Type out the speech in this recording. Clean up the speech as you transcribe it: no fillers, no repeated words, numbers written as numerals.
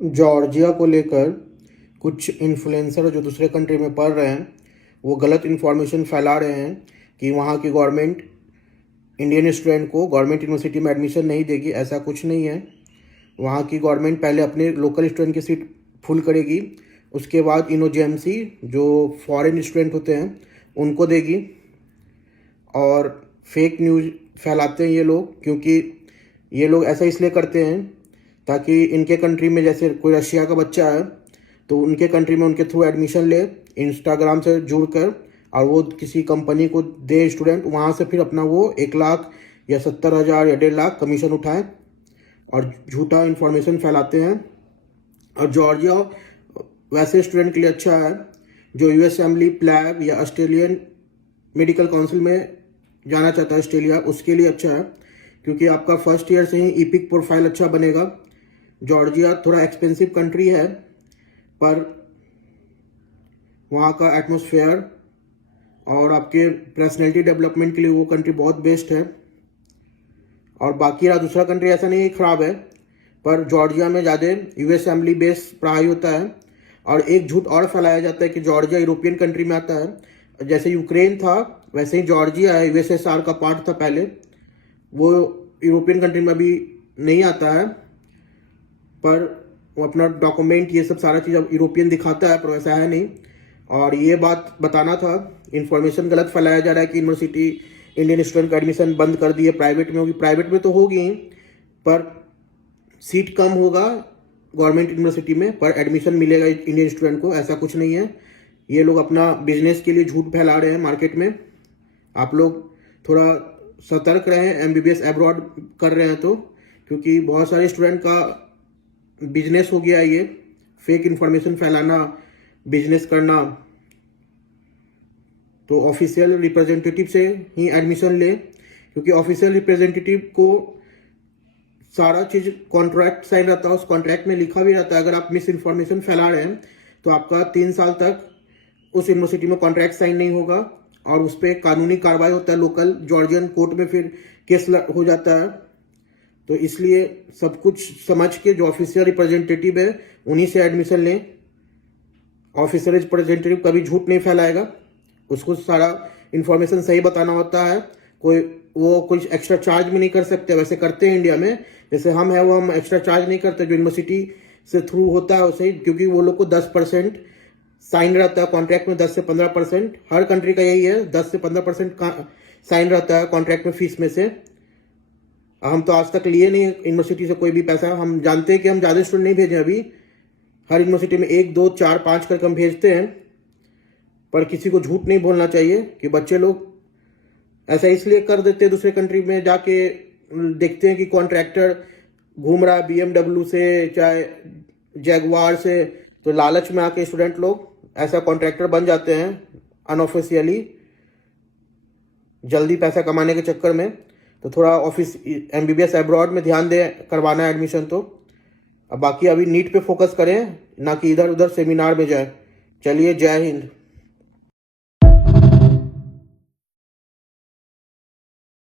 Georgia को लेकर कुछ इन्फ्लुएंसर जो दूसरे कंट्री में पढ़ रहे हैं वो गलत इन्फॉर्मेशन फैला रहे हैं कि वहाँ की गवर्नमेंट इंडियन स्टूडेंट को गवर्नमेंट यूनिवर्सिटी में एडमिशन नहीं देगी। ऐसा कुछ नहीं है। वहाँ की गवर्नमेंट पहले अपने लोकल स्टूडेंट की सीट फुल करेगी, उसके बाद इनोजेमसी जो फॉरेन स्टूडेंट होते हैं उनको देगी। और फेक न्यूज़ फैलाते हैं ये लोग, क्योंकि ये लोग ऐसा इसलिए करते हैं ताकि इनके कंट्री में जैसे कोई रशिया का बच्चा है तो उनके कंट्री में उनके थ्रू एडमिशन ले इंस्टाग्राम से जुड़कर, और वो किसी कंपनी को दे स्टूडेंट, वहाँ से फिर अपना वो 1 लाख या 70,000 या 1.5 लाख कमीशन उठाएं और झूठा इन्फॉर्मेशन फैलाते हैं। और जॉर्जिया वैसे स्टूडेंट के लिए अच्छा है जो यूएस असेंबली, प्लैब या ऑस्ट्रेलियन मेडिकल काउंसिल में जाना चाहता है ऑस्ट्रेलिया, उसके लिए अच्छा है, क्योंकि आपका फर्स्ट ईयर से ही ईपिक प्रोफाइल अच्छा बनेगा। जॉर्जिया थोड़ा एक्सपेंसिव कंट्री है, पर वहाँ का एटमॉस्फेयर और आपके पर्सनैलिटी डेवलपमेंट के लिए वो कंट्री बहुत बेस्ट है। और बाकी रहा दूसरा कंट्री, ऐसा नहीं ख़राब है, पर जॉर्जिया में ज़्यादा यूएस असेंबली बेस्ड पढ़ाई होता है। और एक झूठ और फैलाया जाता है कि जॉर्जिया यूरोपियन कंट्री में आता है। जैसे यूक्रेन था वैसे ही जॉर्जिया है, यूएसएसआर का पार्ट था पहले, वो यूरोपियन कंट्री में भी नहीं आता है, पर वो अपना डॉक्यूमेंट ये सब सारा चीज़ अब यूरोपियन दिखाता है, पर वैसा है नहीं। और ये बात बताना था, इन्फॉर्मेशन गलत फैलाया जा रहा है कि यूनिवर्सिटी इंडियन स्टूडेंट का एडमिशन बंद कर दिए, प्राइवेट में होगी। प्राइवेट में तो होगी ही, पर सीट कम होगा गवर्नमेंट यूनिवर्सिटी में, पर एडमिशन मिलेगा इंडियन स्टूडेंट को। ऐसा कुछ नहीं है। ये लोग अपना बिजनेस के लिए झूठ फैला रहे हैं मार्केट में। आप लोग थोड़ा सतर्क रहें एमबीबीएस एब्रॉड कर रहे हैं तो, क्योंकि बहुत सारे स्टूडेंट का बिजनेस हो गया ये फेक इन्फॉर्मेशन फैलाना, बिजनेस करना। तो ऑफिशियल रिप्रेजेंटेटिव से ही एडमिशन ले, क्योंकि ऑफिशियल रिप्रेजेंटेटिव को सारा चीज़ कॉन्ट्रैक्ट साइन रहता है, उस कॉन्ट्रैक्ट में लिखा भी रहता है अगर आप मिस इन्फॉर्मेशन फैला रहे हैं तो आपका 3 साल तक उस यूनिवर्सिटी में कॉन्ट्रैक्ट साइन नहीं होगा और उस पर कानूनी कार्रवाई होता है। लोकल जॉर्जियन कोर्ट में फिर केस हो जाता है। तो इसलिए सब कुछ समझ के जो ऑफिशियल रिप्रेजेंटेटिव है उन्हीं से एडमिशन लें। ऑफिशियल रिप्रेजेंटेटिव कभी झूठ नहीं फैलाएगा, उसको सारा इन्फॉर्मेशन सही बताना होता है। वो कुछ एक्स्ट्रा चार्ज भी नहीं कर सकते, वैसे करते हैं इंडिया में, जैसे हम हैं वो हम एक्स्ट्रा चार्ज नहीं करते, जो यूनिवर्सिटी से थ्रू होता है उसे, क्योंकि वो लोग को 10% साइन रहता है कॉन्ट्रैक्ट में, 10 से 15%। हर कंट्री का यही है, 10 से 15% साइन रहता है कॉन्ट्रैक्ट में फीस में से। हम तो आज तक लिए नहीं यूनिवर्सिटी से कोई भी पैसा। हम जानते हैं कि हम ज़्यादा स्टूडेंट नहीं भेजें अभी, हर यूनिवर्सिटी में 1, 2, 4, 5 करके हम भेजते हैं, पर किसी को झूठ नहीं बोलना चाहिए कि बच्चे लोग ऐसा इसलिए कर देते हैं। दूसरे कंट्री में जाके देखते हैं कि कॉन्ट्रैक्टर घूम रहा है BMW से चाहे जैगवार से, तो लालच में आके स्टूडेंट लोग ऐसा कॉन्ट्रैक्टर बन जाते हैं अनऑफिशियली, जल्दी पैसा कमाने के चक्कर में। तो थोड़ा ऑफिस एमबीबीएस एब्रॉड में ध्यान दें करवाना है एडमिशन तो। अब बाकी अभी नीट पे फोकस करें, ना कि इधर उधर सेमिनार में जाए। चलिए, जय हिंद।